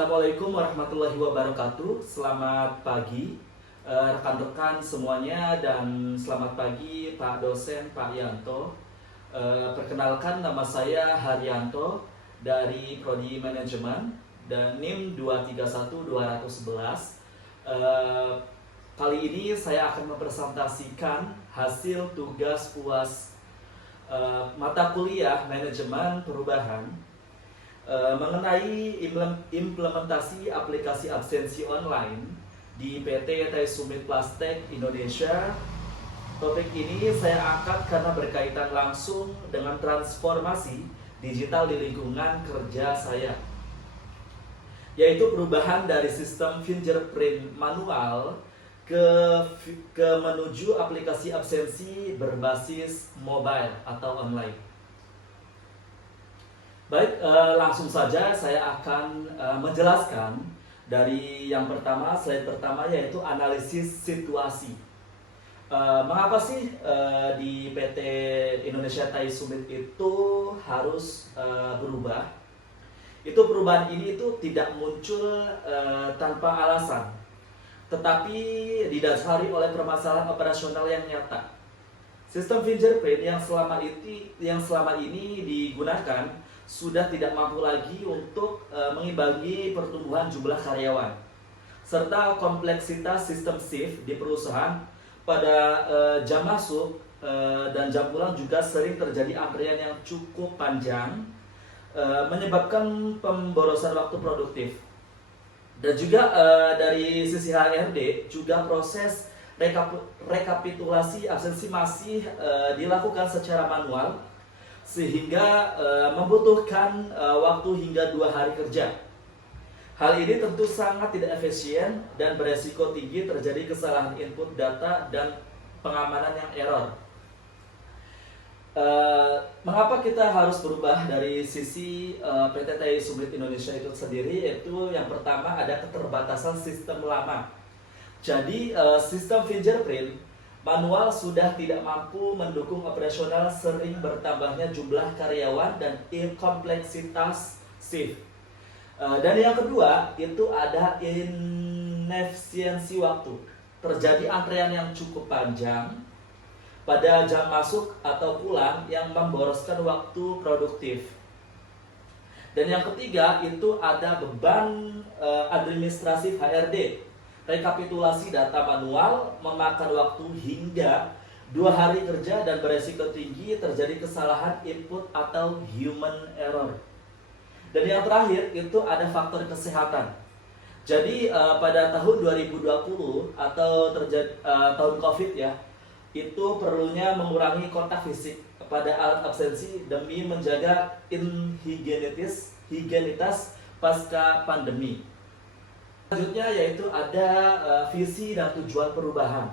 Assalamualaikum warahmatullahi wabarakatuh. Selamat pagi rekan-rekan semuanya dan selamat pagi Pak dosen Pak Yanto. Perkenalkan, nama saya Haryanto dari Prodi Manajemen dan NIM 231211. Kali ini saya akan mempresentasikan hasil tugas UAS mata kuliah Manajemen Perubahan mengenai implementasi aplikasi absensi online di PT Taisumit Plastek Indonesia. Topik ini saya angkat karena berkaitan langsung dengan transformasi digital di lingkungan kerja saya, yaitu perubahan dari sistem fingerprint manual ke menuju aplikasi absensi berbasis mobile atau online. Baik, langsung saja saya akan menjelaskan dari yang pertama, slide pertama, yaitu analisis situasi. Mengapa sih di PT Indonesia Taisumit itu harus berubah? Itu perubahan ini itu tidak muncul tanpa alasan, tetapi didasari oleh permasalahan operasional yang nyata. Sistem fingerprint yang selama ini digunakan sudah tidak mampu lagi untuk mengimbangi pertumbuhan jumlah karyawan, serta kompleksitas sistem shift di perusahaan. Pada jam masuk dan jam pulang juga sering terjadi antrian yang cukup panjang, menyebabkan pemborosan waktu produktif. Dan juga dari sisi HRD juga proses rekapitulasi absensi masih dilakukan secara manual, sehingga membutuhkan waktu hingga 2 hari kerja. Hal ini tentu sangat tidak efisien dan beresiko tinggi terjadi kesalahan input data dan pengamanan yang error. Mengapa kita harus berubah dari sisi PT Taisumit Indonesia itu sendiri? Yaitu yang pertama, ada keterbatasan sistem lama. Jadi sistem fingerprint manual sudah tidak mampu mendukung operasional sering bertambahnya jumlah karyawan dan kompleksitas shift. Dan yang kedua itu ada inefisiensi waktu. Terjadi antrean yang cukup panjang pada jam masuk atau pulang yang memboroskan waktu produktif. Dan yang ketiga itu ada beban administratif HRD. Rekapitulasi data manual memakan waktu hingga 2 hari kerja dan beresiko tinggi terjadi kesalahan input atau human error. Dan yang terakhir itu ada faktor kesehatan. Jadi pada tahun 2020 atau tahun COVID ya, itu perlunya mengurangi kontak fisik pada alat absensi demi menjaga higienitas pasca pandemi. Selanjutnya yaitu ada visi dan tujuan perubahan.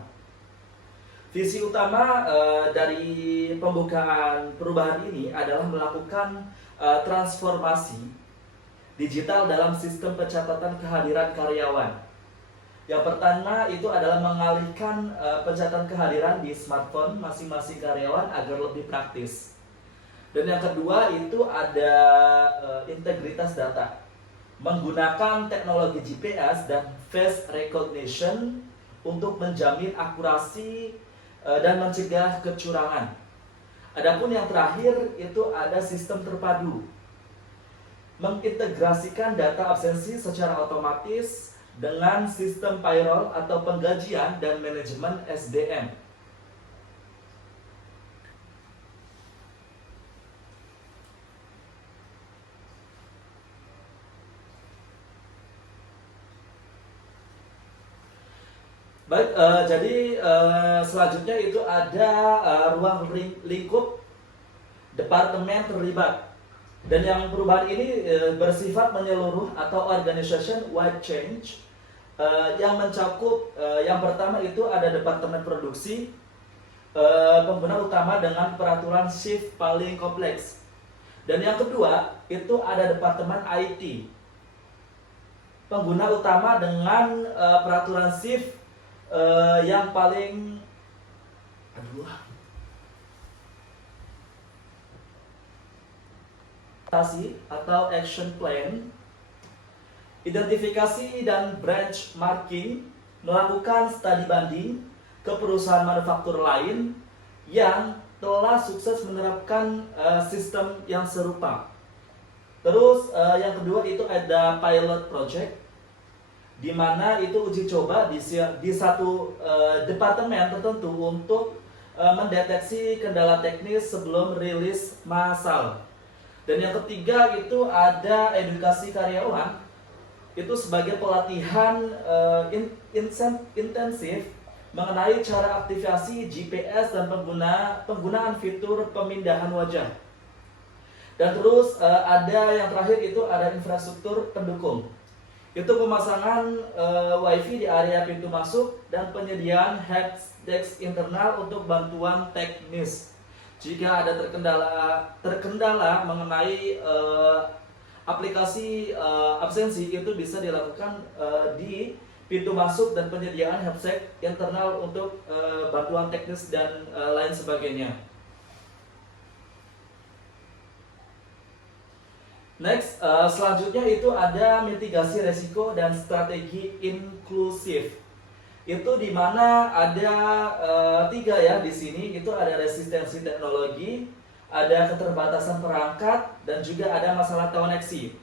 Visi utama dari pembukaan perubahan ini adalah melakukan transformasi digital dalam sistem pencatatan kehadiran karyawan. Yang pertama itu adalah mengalihkan pencatatan kehadiran di smartphone masing-masing karyawan agar lebih praktis. Dan yang kedua itu ada integritas data. Menggunakan teknologi GPS dan face recognition untuk menjamin akurasi dan mencegah kecurangan. Adapun yang terakhir itu ada sistem terpadu. Mengintegrasikan data absensi secara otomatis dengan sistem payroll atau penggajian dan manajemen SDM. Baik, jadi selanjutnya itu ada ruang lingkup departemen terlibat. Dan yang perubahan ini bersifat menyeluruh atau organization wide change yang mencakup yang pertama itu ada departemen produksi, pengguna utama dengan peraturan shift paling kompleks. Dan yang kedua itu ada departemen IT, pengguna utama dengan peraturan shift yang paling atau action plan identifikasi dan benchmarking, melakukan studi banding ke perusahaan manufaktur lain yang telah sukses menerapkan sistem yang serupa. Terus yang kedua itu ada pilot project, di mana itu uji coba di satu departemen tertentu untuk mendeteksi kendala teknis sebelum rilis massal. Dan yang ketiga itu ada edukasi karyawan, itu sebagai pelatihan intensif mengenai cara aktivasi GPS dan penggunaan fitur pemindahan wajah. Dan terus ada yang terakhir itu ada infrastruktur pendukung. Itu pemasangan WiFi di area pintu masuk dan penyediaan helpdesk internal untuk bantuan teknis. Jika ada terkendala mengenai aplikasi absensi, itu bisa dilakukan di pintu masuk dan penyediaan helpdesk internal untuk bantuan teknis dan lain sebagainya. Next, selanjutnya itu ada mitigasi resiko dan strategi inklusif. Itu di mana ada tiga ya di sini. Itu ada resistensi teknologi, ada keterbatasan perangkat, dan juga ada masalah koneksi.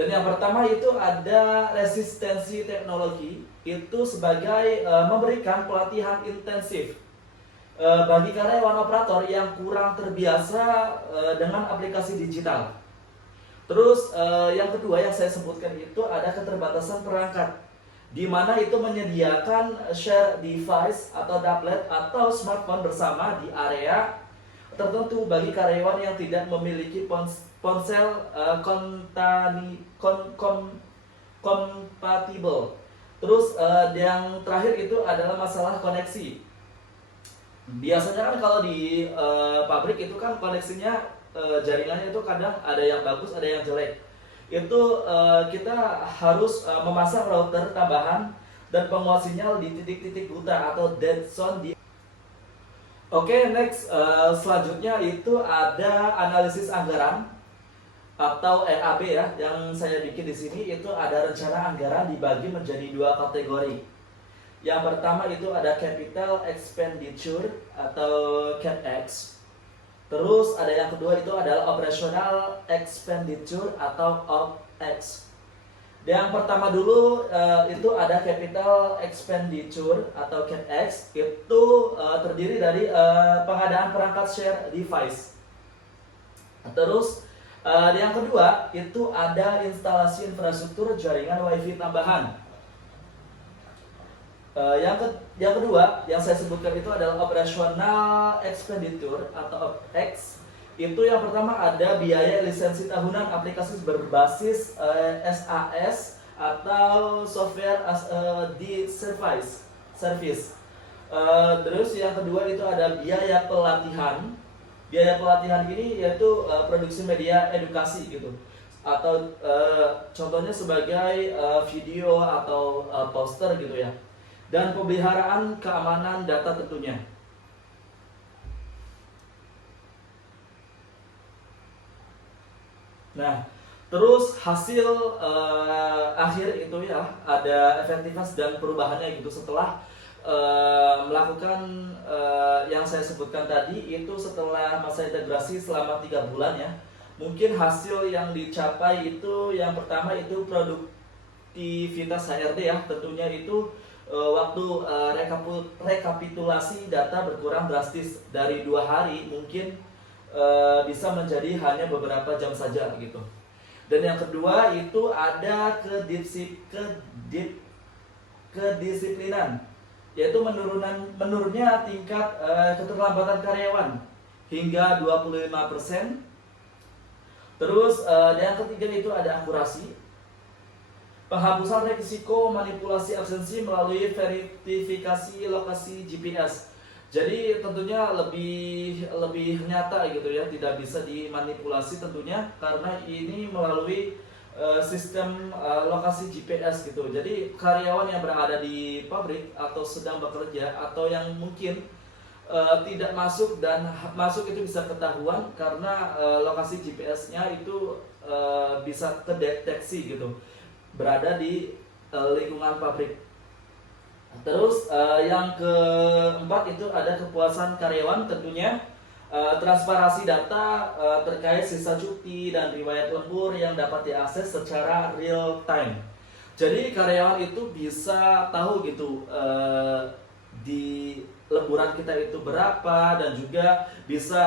Dan yang pertama itu ada resistensi teknologi. Itu sebagai memberikan pelatihan intensif bagi karyawan operator yang kurang terbiasa dengan aplikasi digital. Terus yang kedua yang saya sebutkan itu ada keterbatasan perangkat, di mana itu menyediakan share device atau tablet atau smartphone bersama di area tertentu bagi karyawan yang tidak memiliki ponsel kompatibel. Terus yang terakhir itu adalah masalah koneksi. Biasanya kan kalau di pabrik itu kan koneksinya jaringannya itu kadang ada yang bagus, ada yang jelek. Itu kita harus memasang router tambahan dan penguat sinyal di titik-titik buta atau dead zone. Oke, next selanjutnya itu ada analisis anggaran atau EAB ya, yang saya bikin di sini. Itu ada rencana anggaran dibagi menjadi dua kategori. Yang pertama itu ada capital expenditure atau CapEx. Terus ada yang kedua itu adalah operational expenditure atau OpEx. Yang pertama dulu itu ada capital expenditure atau CapEx. Itu terdiri dari pengadaan perangkat share device. Terus yang kedua itu ada instalasi infrastruktur jaringan WiFi tambahan. Yang kedua yang saya sebutkan itu adalah operational expenditure atau OpEx. Itu yang pertama ada biaya lisensi tahunan aplikasi berbasis SaaS atau software as a service. Terus yang kedua itu ada biaya pelatihan. Biaya pelatihan ini yaitu produksi media edukasi gitu. Atau contohnya sebagai video atau poster gitu ya. Dan pemeliharaan keamanan data tentunya. Nah, terus hasil akhir itu ya ada efektivitas dan perubahannya gitu setelah melakukan yang saya sebutkan tadi. Itu setelah masa integrasi selama 3 bulan ya. Mungkin hasil yang dicapai itu yang pertama itu produktivitas HRD ya, tentunya itu waktu rekapitulasi data berkurang drastis dari 2 hari mungkin bisa menjadi hanya beberapa jam saja gitu. Dan yang kedua itu ada kedisiplinan, yaitu menurunnya tingkat keterlambatan karyawan hingga 25%. Terus yang ketiga itu ada akurasi. Penghapusan risiko manipulasi absensi melalui verifikasi lokasi GPS. Jadi tentunya lebih nyata gitu ya, tidak bisa dimanipulasi tentunya karena ini melalui sistem lokasi GPS gitu. Jadi karyawan yang berada di pabrik atau sedang bekerja atau yang mungkin tidak masuk dan masuk itu bisa ketahuan karena lokasi GPS-nya itu bisa terdeteksi gitu. berada di lingkungan pabrik. Terus yang keempat itu ada kepuasan karyawan tentunya. Transparansi data terkait sisa cuti dan riwayat lembur yang dapat diakses secara real time. Jadi karyawan itu bisa tahu gitu di lemburan kita itu berapa, dan juga bisa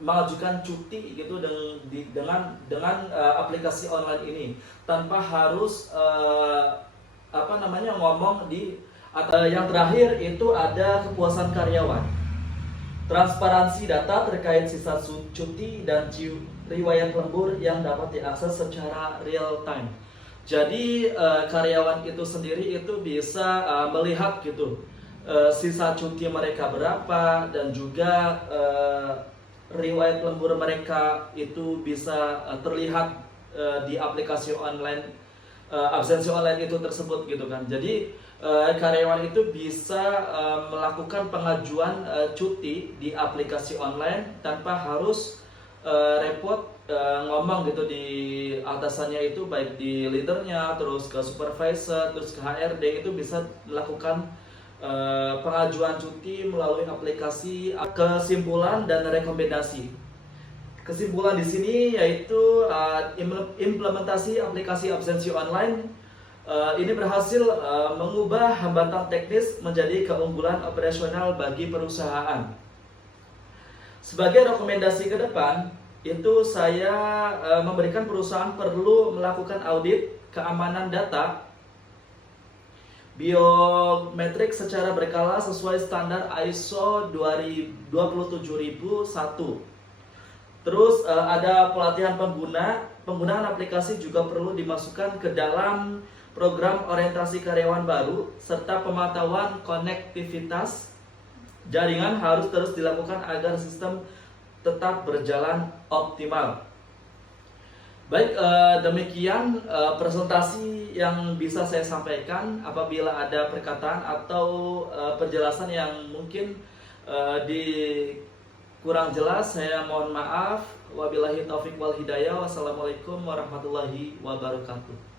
mengajukan cuti gitu dengan aplikasi online ini tanpa harus ngomong di. Yang terakhir itu ada kepuasan karyawan. Transparansi data terkait sisa cuti dan riwayat lembur yang dapat diakses secara real time. Jadi karyawan itu sendiri itu bisa melihat gitu sisa cuti mereka berapa, dan juga riwayat lembur mereka itu bisa terlihat di aplikasi online, absensi online itu tersebut gitu kan. Jadi karyawan itu bisa melakukan pengajuan cuti di aplikasi online tanpa harus repot ngomong gitu di atasannya itu, baik di leadernya, terus ke supervisor, terus ke HRD, itu bisa melakukan pengajuan cuti melalui aplikasi. Kesimpulan dan rekomendasi. Kesimpulan di sini yaitu implementasi aplikasi absensi online ini berhasil mengubah hambatan teknis menjadi keunggulan operasional bagi perusahaan. Sebagai rekomendasi ke depan, itu saya memberikan perusahaan perlu melakukan audit keamanan data biometrik secara berkala sesuai standar ISO 27001. Terus ada pelatihan penggunaan aplikasi juga perlu dimasukkan ke dalam program orientasi karyawan baru, serta pemantauan konektivitas jaringan harus terus dilakukan agar sistem tetap berjalan optimal. Baik, demikian presentasi yang bisa saya sampaikan. Apabila ada perkataan atau penjelasan yang mungkin kurang jelas, saya mohon maaf. Wabillahi taufiq wal hidayah. Wassalamualaikum warahmatullahi wabarakatuh.